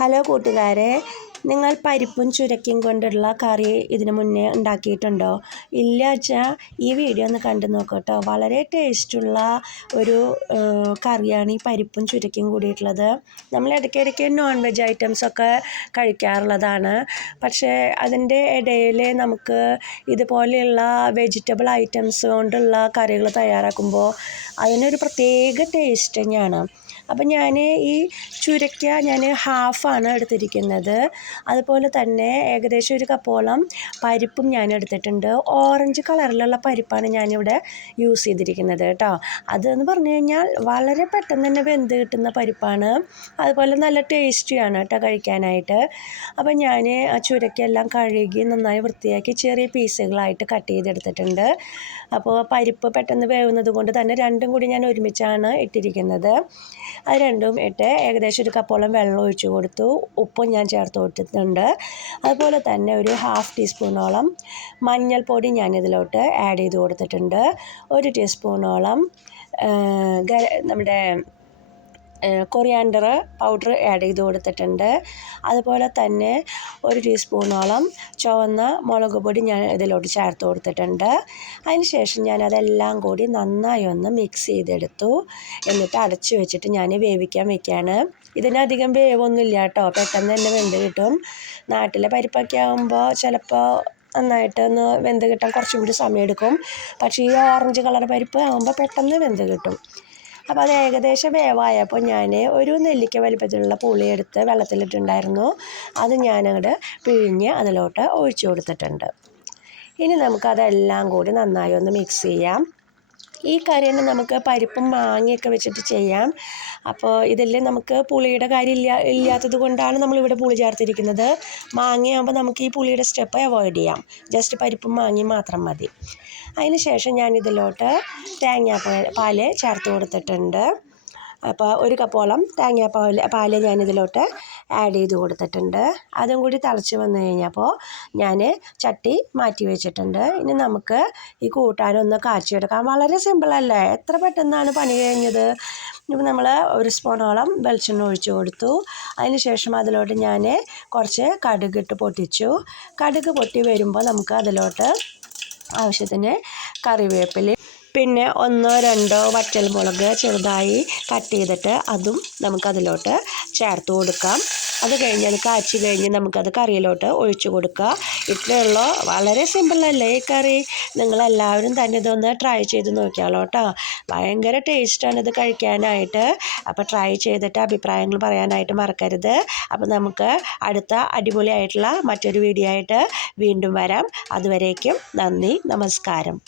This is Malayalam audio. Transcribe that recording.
ഹലോ കൂട്ടുകാരെ, നിങ്ങൾ പരിപ്പും ചുരക്കയും കൊണ്ടുള്ള കറി ഇതിനു മുന്നേ ഉണ്ടാക്കിയിട്ടുണ്ടോ? ഇല്ല വെച്ചാൽ ഈ വീഡിയോ ഒന്ന് കണ്ടു നോക്കട്ടോ. വളരെ ടേസ്റ്റുള്ള ഒരു കറിയാണ് ഈ പരിപ്പും ചുരക്കയും കൂടിയിട്ടുള്ളത്. നമ്മൾ ഇടയ്ക്കിടയ്ക്ക് നോൺ വെജ് ഐറ്റംസൊക്കെ കഴിക്കാറുള്ളതാണ്. പക്ഷേ അതിൻ്റെ ഇടയിൽ നമുക്ക് ഇതുപോലെയുള്ള വെജിറ്റബിൾ ഐറ്റംസ് കൊണ്ടുള്ള കറികൾ തയ്യാറാക്കുമ്പോൾ അതിനൊരു പ്രത്യേക ടേസ്റ്റ് തന്നെയാണ്. അപ്പം ഞാൻ ഈ ചുരക്ക ഹാഫാണ് എടുത്തിരിക്കുന്നത്. അതുപോലെ തന്നെ ഏകദേശം ഒരു കപ്പോളം പരിപ്പും ഞാൻ എടുത്തിട്ടുണ്ട്. ഓറഞ്ച് കളറിലുള്ള പരിപ്പാണ് ഞാനിവിടെ യൂസ് ചെയ്തിരിക്കുന്നത് കേട്ടോ. അതെന്ന് പറഞ്ഞു കഴിഞ്ഞാൽ വളരെ പെട്ടെന്ന് തന്നെ വെന്ത് കിട്ടുന്ന പരിപ്പാണ്. അതുപോലെ നല്ല ടേസ്റ്റിയാണ് കേട്ടോ കഴിക്കാനായിട്ട്. അപ്പം ഞാൻ ആ ചുരക്കെല്ലാം കഴുകി നന്നായി വൃത്തിയാക്കി ചെറിയ പീസുകളായിട്ട് കട്ട് ചെയ്തെടുത്തിട്ടുണ്ട്. അപ്പോൾ പരിപ്പ് പെട്ടെന്ന് വേവുന്നത് കൊണ്ട് തന്നെ രണ്ടും കൂടി ഞാൻ ഒരുമിച്ചാണ് ഇട്ടിരിക്കുന്നത്. അത് രണ്ടും ഇട്ട് ഏകദേശം ഒരു കപ്പോളം വെള്ളം ഒഴിച്ച് കൊടുത്തു. ഉപ്പും ഞാൻ ചേർത്ത് കൊടുത്തിട്ടുണ്ട്. അതുപോലെ തന്നെ ഒരു 1/2 ടീസ്പൂണോളം മഞ്ഞൾപ്പൊടി ഞാനിതിലോട്ട് ആഡ് ചെയ്ത് കൊടുത്തിട്ടുണ്ട്. 1 ടീസ്പൂണോളം നമ്മുടെ കൊറിയാണ്ടർ പൗഡർ ആഡ് ചെയ്ത് കൊടുത്തിട്ടുണ്ട്. അതുപോലെ തന്നെ 1 ടീസ്പൂണോളം ചുവന്ന മുളക് പൊടി ഞാൻ ഇതിലോട്ട് ചേർത്ത് കൊടുത്തിട്ടുണ്ട്. അതിന് ശേഷം ഞാനതെല്ലാം കൂടി നന്നായി ഒന്ന് മിക്സ് ചെയ്തെടുത്തു. എന്നിട്ട് അടച്ചു വെച്ചിട്ട് ഞാൻ വേവിക്കാൻ വെക്കുകയാണ്. ഇതിനധികം വേവൊന്നുമില്ല കേട്ടോ, പെട്ടെന്ന് തന്നെ വെന്ത് കിട്ടും. നാട്ടിലെ പരിപ്പൊക്കെ ആകുമ്പോൾ ചിലപ്പോൾ നന്നായിട്ട് ഒന്ന് വെന്ത് കിട്ടാൻ കുറച്ചും കൂടി സമയമെടുക്കും. പക്ഷേ ഈ ഓറഞ്ച് കളർ പരിപ്പ് ആകുമ്പോൾ പെട്ടെന്ന് വെന്ത് കിട്ടും. അപ്പോൾ അത് ഏകദേശം വേവായപ്പോൾ ഞാൻ ഒരു നെല്ലിക്ക വലിപ്പത്തിലുള്ള പുളി എടുത്ത് വെള്ളത്തിലിട്ടുണ്ടായിരുന്നു. അത് ഞാനങ്ങോട്ട് പിഴിഞ്ഞ് അതിലോട്ട് ഒഴിച്ചു കൊടുത്തിട്ടുണ്ട്. ഇനി നമുക്കതെല്ലാം കൂടി നന്നായി ഒന്ന് മിക്സ് ചെയ്യാം. ഈ കറി തന്നെ നമുക്ക് പരിപ്പും മാങ്ങയൊക്കെ വെച്ചിട്ട് ചെയ്യാം. അപ്പോൾ ഇതിൽ നമുക്ക് പുളിയുടെ കാര്യം ഇല്ലാത്തത് കൊണ്ടാണ് നമ്മളിവിടെ പുളി ചേർത്തിരിക്കുന്നത്. മാങ്ങയാകുമ്പോൾ നമുക്ക് ഈ പുളിയുടെ സ്റ്റെപ്പ് അവോയ്ഡ് ചെയ്യാം. ജസ്റ്റ് പരിപ്പും മാങ്ങയും മാത്രം മതി. അതിന് ശേഷം ഞാനിതിലോട്ട് പാൽ ചേർത്ത് കൊടുത്തിട്ടുണ്ട്. അപ്പോൾ 1 കപ്പോളം പാൽ ഞാനിതിലോട്ട് ആഡ് ചെയ്ത് കൊടുത്തിട്ടുണ്ട്. അതും കൂടി തിളച്ച് വന്നു കഴിഞ്ഞപ്പോൾ ഞാൻ ചട്ടി മാറ്റി വെച്ചിട്ടുണ്ട്. ഇനി നമുക്ക് ഈ കൂട്ടാനൊന്ന് കാച്ചിയെടുക്കാം. വളരെ സിമ്പിളല്ലേ, എത്ര പെട്ടെന്നാണ് പണി കഴിഞ്ഞത്. ഇപ്പം നമ്മൾ 1 സ്പൂണോളം വെളിച്ചെണ്ണ ഒഴിച്ച് കൊടുത്തു. അതിന് ശേഷം അതിലോട്ട് ഞാൻ കുറച്ച് കടുകിട്ട് പൊട്ടിച്ചു. കടുക് പൊട്ടി വരുമ്പോൾ നമുക്ക് അതിലോട്ട് ആവശ്യത്തിന് കറിവേപ്പില, പിന്നെ 1-2 വറ്റൽമുളക് ചെറുതായി കട്ട് ചെയ്തിട്ട് അതും നമുക്കതിലോട്ട് ചേർത്ത് കൊടുക്കാം. അത് കഴിഞ്ഞ് അത് കാച്ചി കഴിഞ്ഞ് നമുക്കത് കറിയിലോട്ട് ഒഴിച്ചു കൊടുക്കുക. ഇത്രയുള്ള വളരെ സിമ്പിളല്ലേ ഈ കറി. നിങ്ങളെല്ലാവരും തന്നെ ഇതൊന്ന് ട്രൈ ചെയ്ത് നോക്കിയാലോ കേട്ടോ. ഭയങ്കര ടേസ്റ്റാണ് ഇത് കഴിക്കാനായിട്ട്. അപ്പോൾ ട്രൈ ചെയ്തിട്ട് അഭിപ്രായങ്ങൾ പറയാനായിട്ട് മറക്കരുത്. അപ്പോൾ നമുക്ക് അടുത്ത അടിപൊളിയായിട്ടുള്ള മറ്റൊരു വീഡിയോ ആയിട്ട് വീണ്ടും വരാം. അതുവരേക്കും നന്ദി, നമസ്കാരം.